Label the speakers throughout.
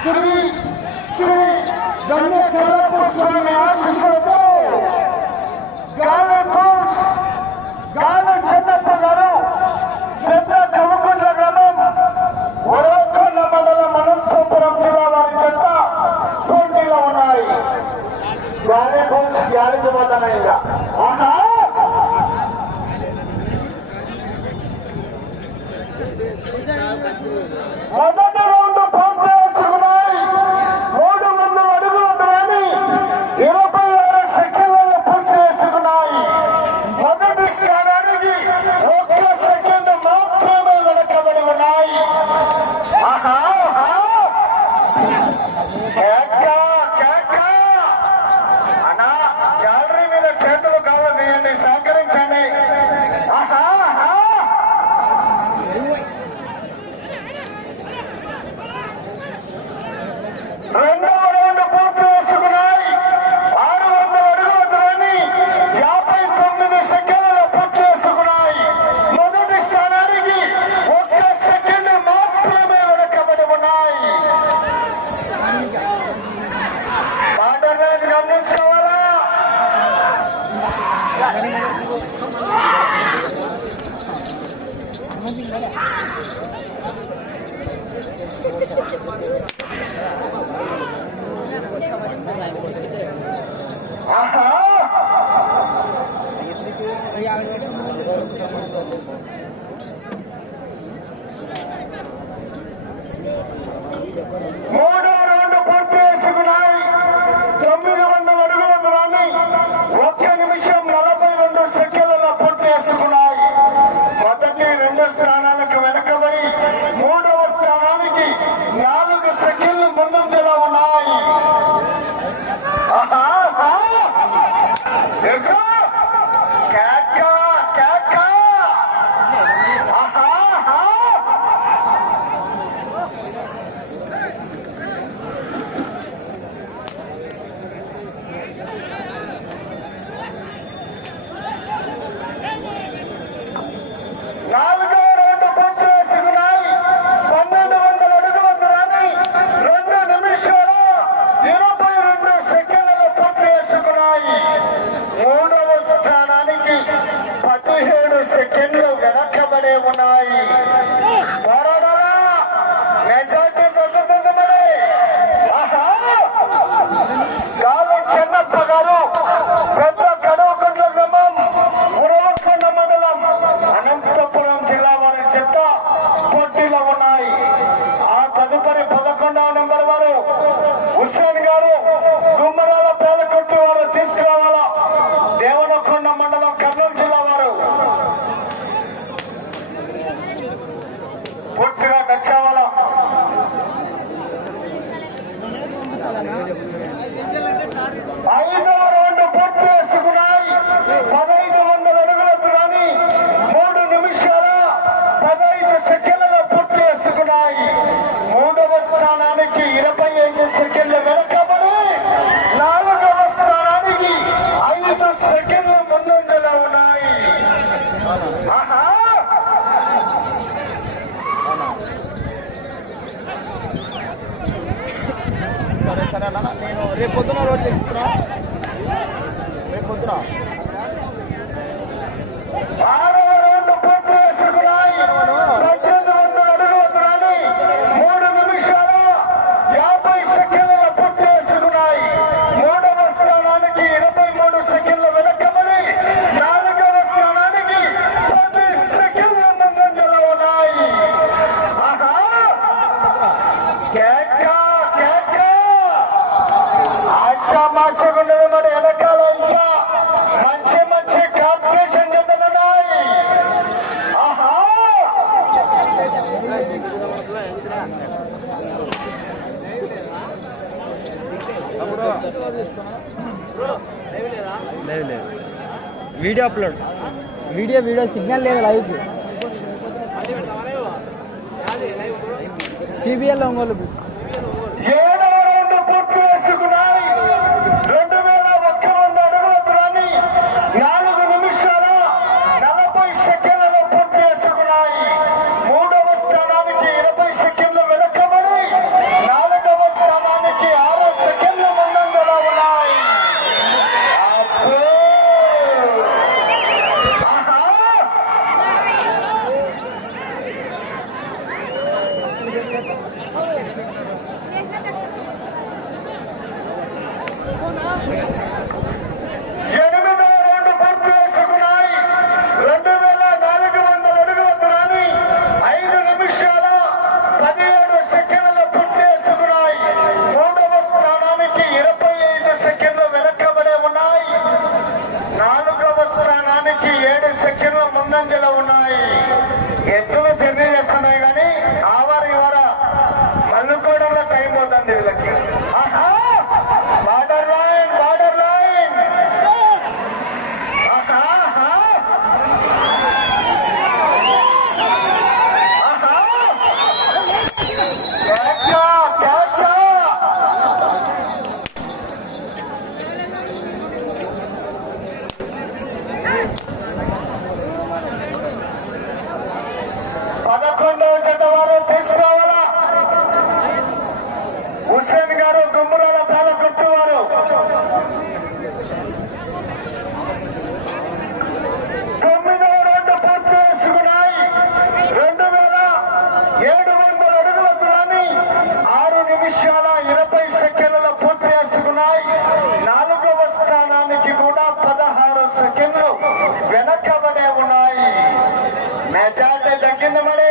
Speaker 1: శ్రీ శ్రీ గణ్య కళపు స్వామి ఆశీస్సులతో గాల కోస్ గాల చెన్నప్ప గారు శ్రద్ధ దమ్మకుంట్ల ఉన్నాయి గాలి కోస్ గాలి 好好好好
Speaker 2: 行くぞ నేను రేపు పొద్దున లోడ్ చేసిస్తున్నా రేపు పొద్దున. లేదు? లేదు video upload video video signal లేదు లైవ్ సిబిఎల్ ఒంగోలు.
Speaker 1: ఏడవ రౌండ్ పూర్తి చేసుకున్నా మెజార్టీ దక్కింది మరి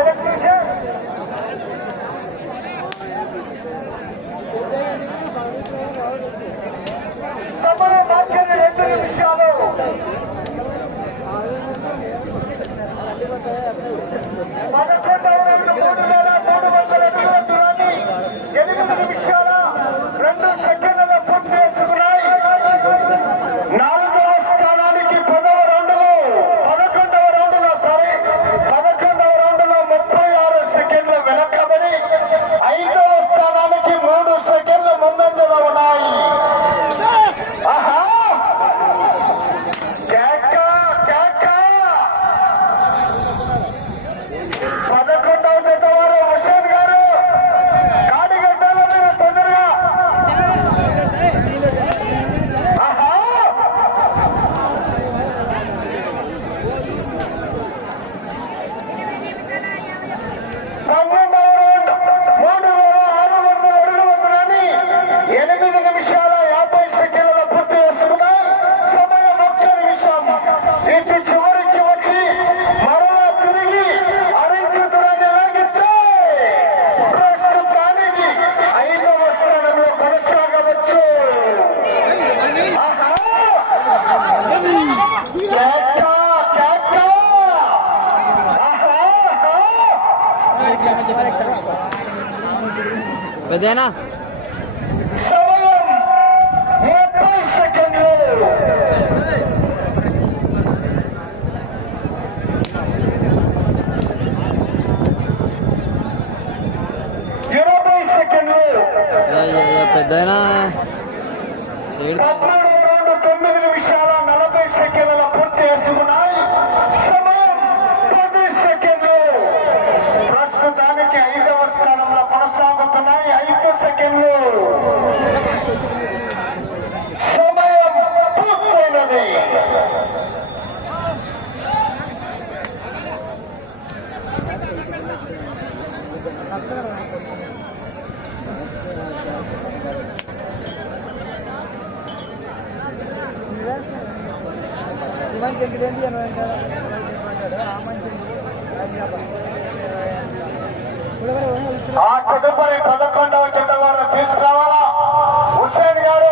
Speaker 1: ఎలక్ట్రీషియన్ देना పెద్దయినా పద్మూడు రౌండ్ తొమ్మిది నిమిషాల నలభై సెకండ్ల పూర్తి చేసుకున్నాయి మంచి ఎక్కడ ఏంటి అని రాష్ట్ర పదకొండవ చెట్టు వారిని తీసుకురావాలా? హుస్సేన్ గారు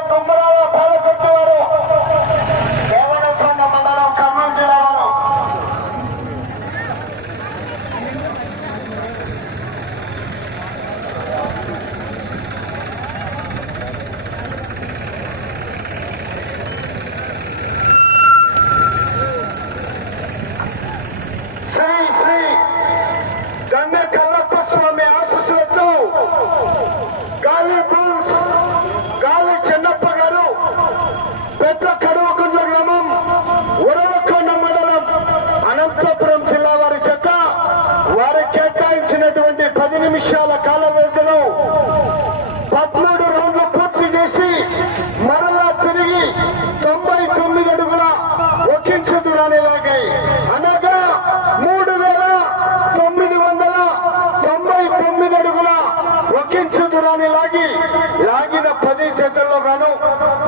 Speaker 1: గాను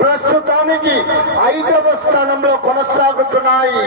Speaker 1: ప్రస్తుతానికి ఐదవ స్థానంలో కొనసాగుతున్నాయి.